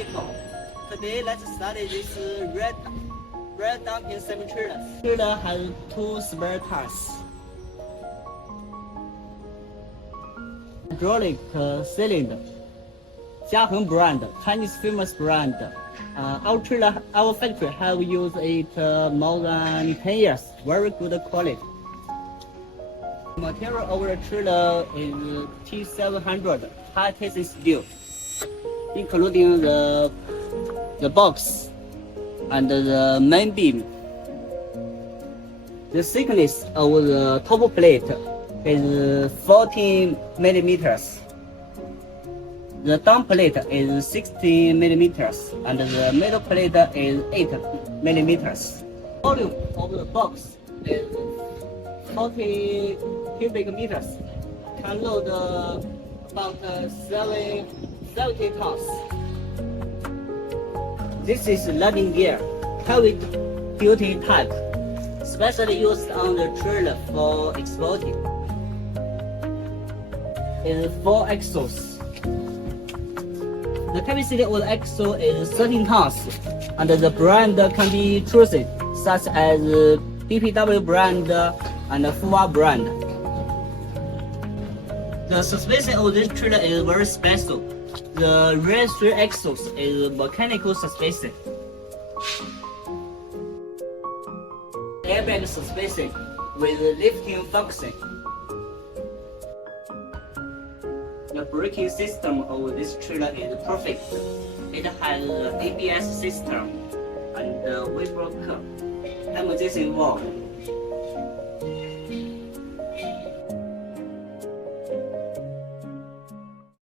vehicle. Today, let's study this red dumping semi-trailer. Trailer has two spare tires. Hydraulic cylinder. Jiaheng brand, Chinese famous brand. Our factory have used it more than 10 years. Very good quality. Material of the trailer is T700 high tension steel, including the box and the main beam. The thickness of the top plate is 14 millimeters. The down plate is 60 millimeters, and the middle plate is 8 millimeters. Volume of the box is 40 cubic meters. Can load about 70 tons. This is landing gear, heavy duty type, specially used on the trailer for exporting. It's 4 axles. The capacity of the axle is 13 tons, and the brand can be chosen, such as BPW brand and Fuwa brand. The suspension of this trailer is very special. The rear 3 axles is mechanical suspension. Airbag suspension with lifting function. The braking system of this trailer is perfect. It has an ABS system and wheel brake, emergency valve,